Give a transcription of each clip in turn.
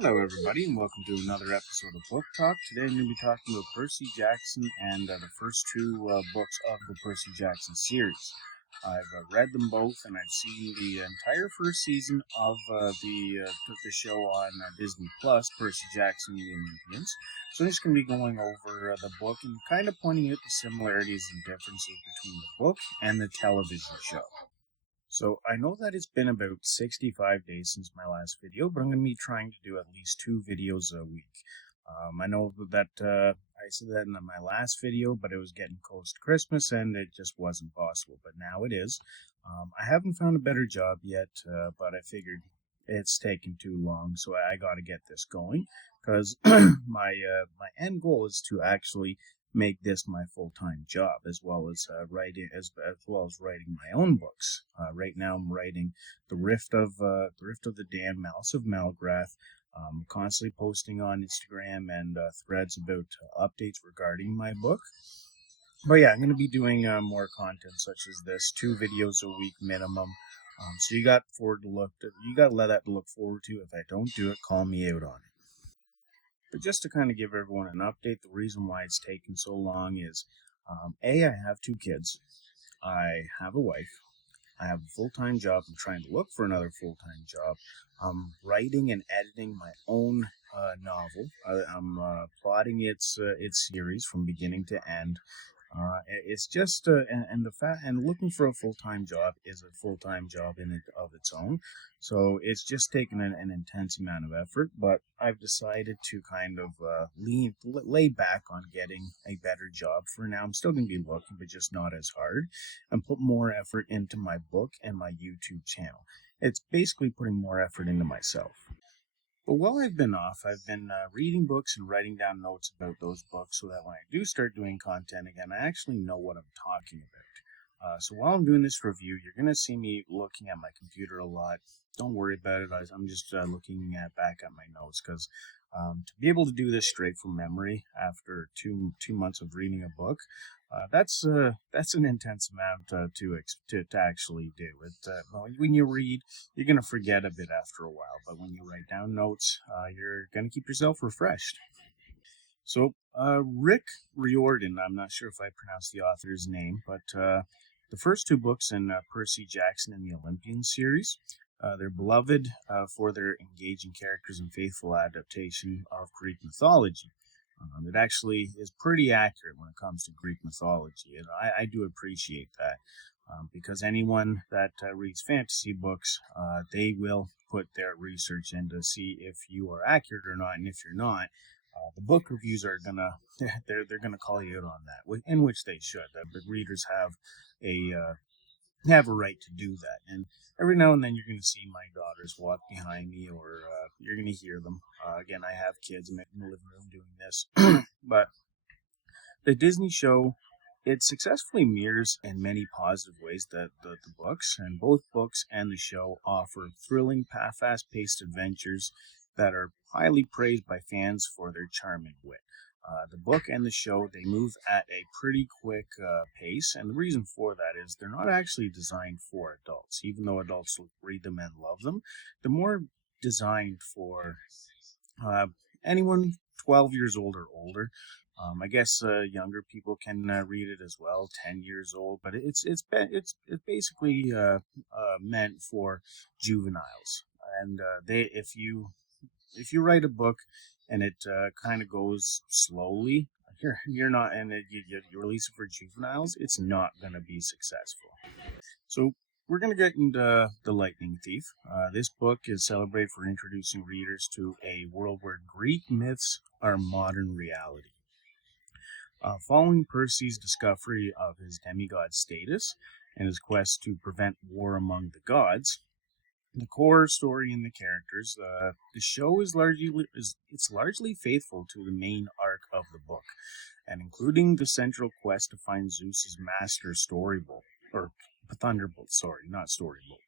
Hello, everybody, and welcome to another episode of Book Talk. Today I'm going to be talking about Percy Jackson and the first two books of the Percy Jackson series. I've read them both, and I've seen the entire first season of the show on Disney Plus, Percy Jackson and the Olympians. So I'm just going to be going over the book and kind of pointing out the similarities and differences between the book and the television show. So I know that it's been about 65 days since my last video, but I'm going to be trying to do at least 2 videos a week. I know that I said that in my last video, but it was getting close to Christmas and it just wasn't possible, but now it is. I haven't found a better job yet, but I figured it's taken too long, so I got to get this going, because my end goal is to actually make this my full-time job, as well as writing my own books. Right now, I'm writing the Rift of the Damned, Malice of Malgrath. Constantly posting on Instagram and threads about updates regarding my book. But yeah, I'm going to be doing more content such as this, 2 videos a week minimum. So you got that to look forward to. If I don't do it, call me out on it. But just to kind of give everyone an update, the reason why it's taken so long is, I have 2 kids, I have a wife, I have a full-time job, I'm trying to look for another full-time job, I'm writing and editing my own novel, I'm plotting its series from beginning to end. It's just and looking for a full-time job is a full-time job in it of its own, so it's just taken an intense amount of effort. But I've decided to kind of lay back on getting a better job for now. I'm still going to be looking, but just not as hard, and put more effort into my book and my YouTube channel. It's basically putting more effort into myself. But while I've been off, I've been reading books and writing down notes about those books, so that when I do start doing content again, I actually know what I'm talking about. So while I'm doing this review, you're going to see me looking at my computer a lot. Don't worry about it. I'm just looking back at my notes, because to be able to do this straight from memory after two months of reading a book, that's an intense amount to actually do. When you read, you're going to forget a bit after a while, but when you write down notes, you're going to keep yourself refreshed. So, Rick Riordan, I'm not sure if I pronounced the author's name, but the first 2 books in Percy Jackson and the Olympians series, they're beloved for their engaging characters and faithful adaptation of Greek mythology. It actually is pretty accurate when it comes to Greek mythology, and I do appreciate that, because anyone that reads fantasy books, they will put their research in to see if you are accurate or not, and if you're not, the book reviews are gonna they're gonna call you out on that, in which they should. The readers have a right to do that, and every now and then you're going to see my daughters walk behind me, or you're going to hear them. Again, I have kids in the living room doing this. But the Disney show, it successfully mirrors in many positive ways the books, and both books and the show offer thrilling, fast-paced adventures that are highly praised by fans for their charming wit. The book and the show, they move at a pretty quick pace, and the reason for that is they're not actually designed for adults. Even though adults read them and love them, they're more designed for anyone 12 years old or older. I guess younger people can read it as well, 10 years old, but it's basically meant for juveniles. And if you write a book and it kind of goes slowly, you're not, and you release it for juveniles, it's not going to be successful. So we're going to get into The Lightning Thief. This book is celebrated for introducing readers to a world where Greek myths are modern reality. Following Percy's discovery of his demigod status and his quest to prevent war among the gods, the core story and the characters, the show is largely faithful to the main arc of the book, and including the central quest to find Zeus's master Thunderbolt. Not Storybolt.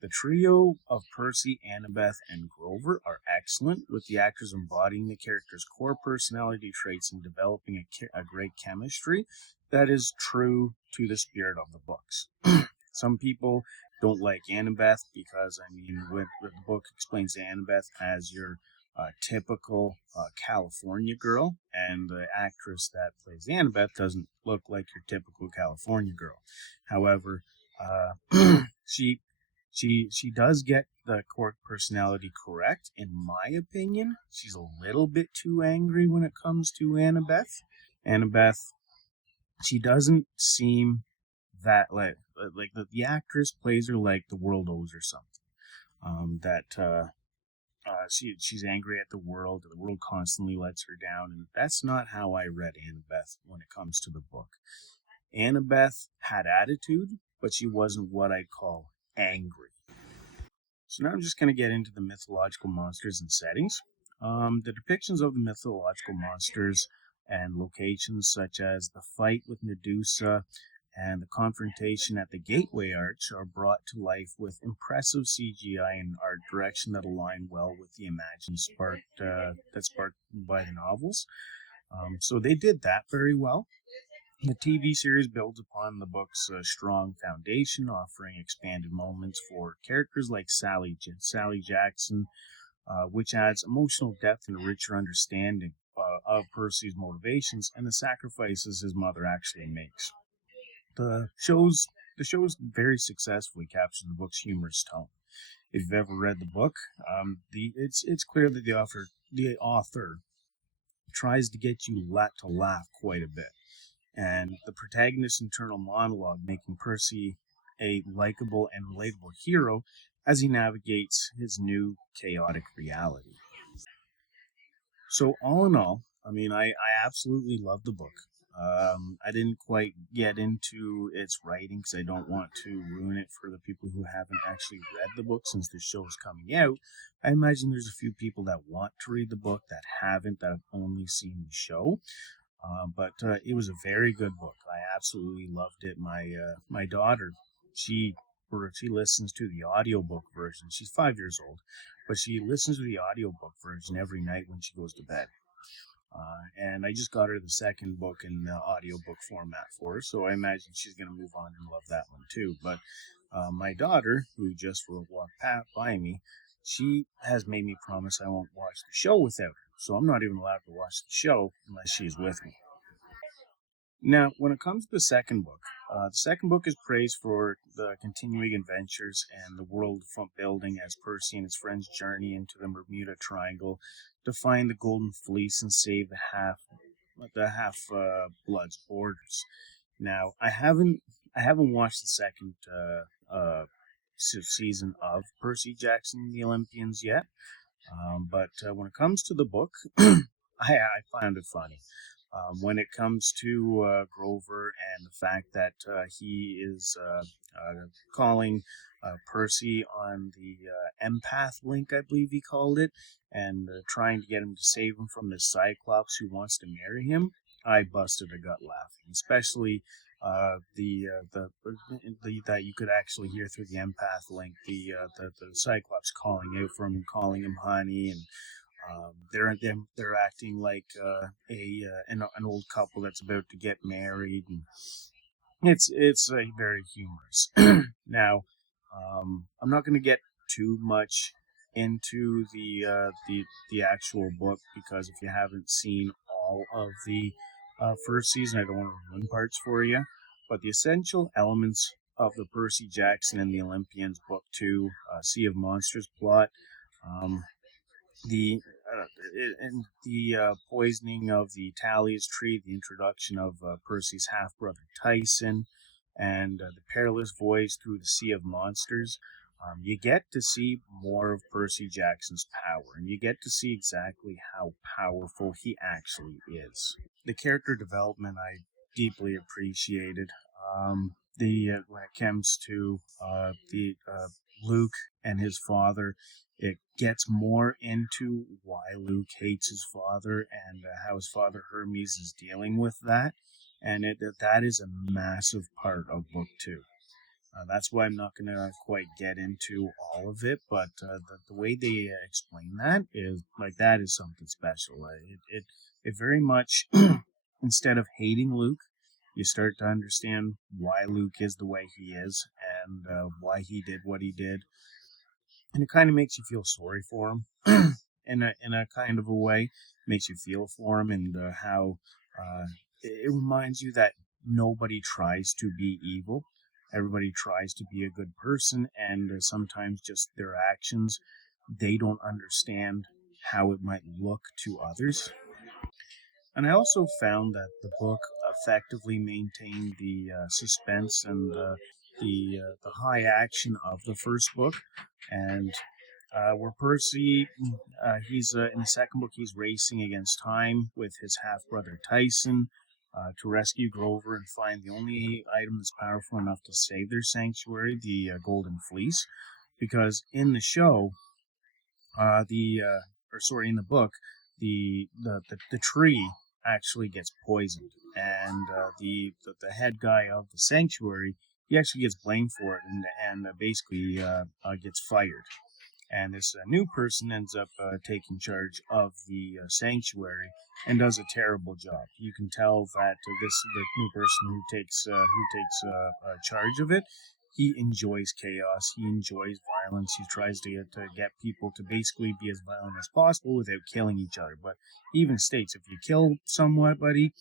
The trio of Percy, Annabeth, and Grover are excellent, with the actors embodying the characters' core personality traits and developing a great chemistry that is true to the spirit of the books. Some people don't like Annabeth because, when the book explains Annabeth as your typical California girl, and the actress that plays Annabeth doesn't look like your typical California girl. However, she she does get the quirk personality correct, in my opinion. She's a little bit too angry when it comes to Annabeth. Annabeth, she doesn't seem that like the actress plays her like the world owes her something. She's angry at the world. The world constantly lets her down, and that's not how I read Annabeth when it comes to the book. Annabeth had attitude, but she wasn't what I'd call angry. So now I'm just going to get into the mythological monsters and settings. The depictions of the mythological monsters and locations, such as the fight with Medusa and the confrontation at the Gateway Arch, are brought to life with impressive CGI and art direction that align well with the imagined that's sparked by the novels. So they did that very well. The TV series builds upon the book's strong foundation, offering expanded moments for characters like Sally Jackson, which adds emotional depth and a richer understanding of Percy's motivations and the sacrifices his mother actually makes. The show's the show's very successfully captured the book's humorous tone. If you've ever read the book, it's clear that the author tries to get you to laugh quite a bit, and the protagonist's internal monologue making Percy a likable and relatable hero as he navigates his new chaotic reality. So, all in all, I mean, I absolutely love the book. I didn't quite get into its writing because I don't want to ruin it for the people who haven't actually read the book since the show is coming out. I imagine there's a few people that want to read the book that haven't, that have only seen the show. But it was a very good book. I absolutely loved it. My daughter, she she listens to the audiobook version. She's 5 years old, but she listens to the audiobook version every night when she goes to bed. And I just got her the second book in the audiobook format for her, so I imagine she's going to move on and love that one too. But my daughter, who just walked by me, she has made me promise I won't watch the show without her. So I'm not even allowed to watch the show unless she's with me. Now, when it comes to the second book is praised for the continuing adventures and the world building as Percy and his friends journey into the Bermuda Triangle to find the Golden Fleece and save the half Blood's borders. Now, I haven't watched the second season of Percy Jackson and the Olympians yet, but when it comes to the book, I found it funny. When it comes to Grover and the fact that he is calling Percy on the empath link, I believe he called it, and trying to get him to save him from the Cyclops who wants to marry him, I busted a gut laughing, especially the that you could actually hear through the empath link, the Cyclops calling out for him, calling him honey, and they're acting like an old couple that's about to get married, and it's very humorous. Now, I'm not going to get too much into the actual book because if you haven't seen all of the first season, I don't want to ruin parts for you. But the essential elements of the Percy Jackson and the Olympians book two, Sea of Monsters plot. Um, the and the poisoning of the Talia's tree, the introduction of Percy's half brother Tyson, and the perilous voyage through the Sea of Monsters. You get to see more of Percy Jackson's power, and you get to see exactly how powerful he actually is. The character development I deeply appreciated. The When it comes to the Luke and his father, it gets more into why Luke hates his father and how his father Hermes is dealing with that, and that is a massive part of book two. That's why I'm not going to quite get into all of it, but the way they explain that is like that is something special. It very much instead of hating Luke, you start to understand why Luke is the way he is and why he did what he did, and it kind of makes you feel sorry for him. in a kind of a way. Makes you feel for him, and how it reminds you that nobody tries to be evil. Everybody tries to be a good person, and sometimes just their actions, they don't understand how it might look to others. And I also found that the book effectively maintained the suspense and the high action of the first book, and where Percy, he's in the second book, he's racing against time with his half brother Tyson to rescue Grover and find the only item that's powerful enough to save their sanctuary, the Golden Fleece. Because in the show, in the book, the tree actually gets poisoned, and the head guy of the sanctuary, he actually gets blamed for it, and basically gets fired. And this new person ends up taking charge of the sanctuary and does a terrible job. You can tell that the new person who takes charge of it, he enjoys chaos, he enjoys violence, he tries to get people to basically be as violent as possible without killing each other. But he even states, if you kill somebody,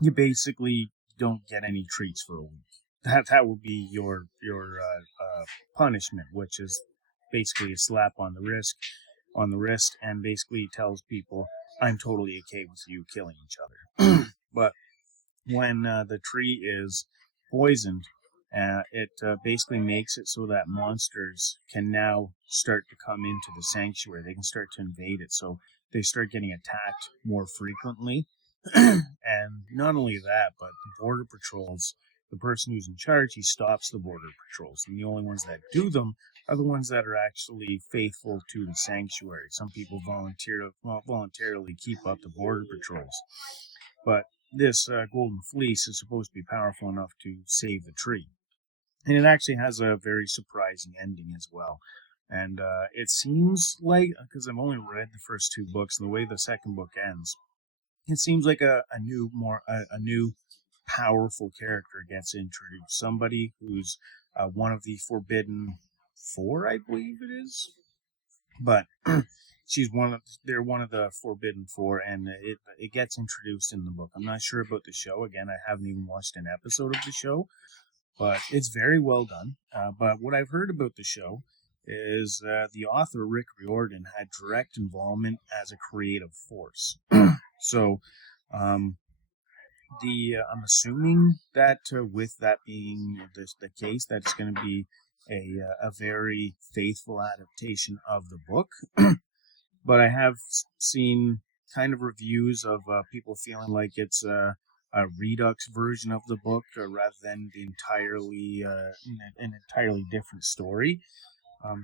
you basically don't get any treats for a week. That will be your punishment, which is basically a slap on the wrist, and basically tells people, I'm totally okay with you killing each other. But when the tree is poisoned, it basically makes it so that monsters can now start to come into the sanctuary. They can start to invade it, so they start getting attacked more frequently. And not only that, but the border patrols, the person who's in charge, he stops the border patrols, and the only ones that do them are the ones that are actually faithful to the sanctuary. Some people voluntarily keep up the border patrols, but this golden fleece is supposed to be powerful enough to save the tree. And it actually has a very surprising ending as well. And it seems like, because I've only read the first two books, and the way the second book ends, it seems like a new powerful character gets introduced. Somebody who's one of the Forbidden Four, I believe it is. But they're one of the Forbidden Four, and it gets introduced in the book. I'm not sure about the show. Again, I haven't even watched an episode of the show, but it's very well done. But what I've heard about the show is the author Rick Riordan had direct involvement as a creative force. So, I'm assuming that with that being the case, that it's going to be a very faithful adaptation of the book. But I have seen kind of reviews of people feeling like it's a redux version of the book rather than an entirely different story.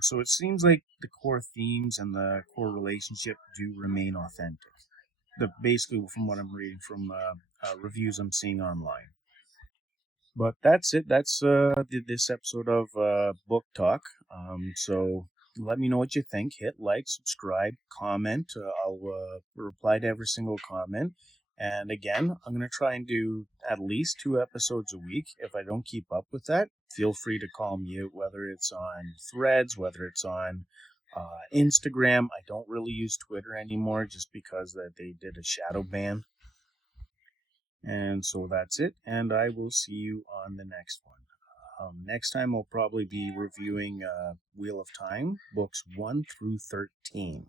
So it seems like the core themes and the core relationship do remain authentic. Basically, from what I'm reading from reviews I'm seeing online. But that's it. That's this episode of Book Talk. So let me know what you think. Hit like, subscribe, comment. I'll reply to every single comment. And again, I'm going to try and do at least 2 episodes a week. If I don't keep up with that, feel free to call me out, whether it's on Threads, whether it's on Instagram. I don't really use Twitter anymore just because that they did a shadow ban. And so that's it, and I will see you on the next one. Next time I'll probably be reviewing Wheel of Time, books 1 through 13.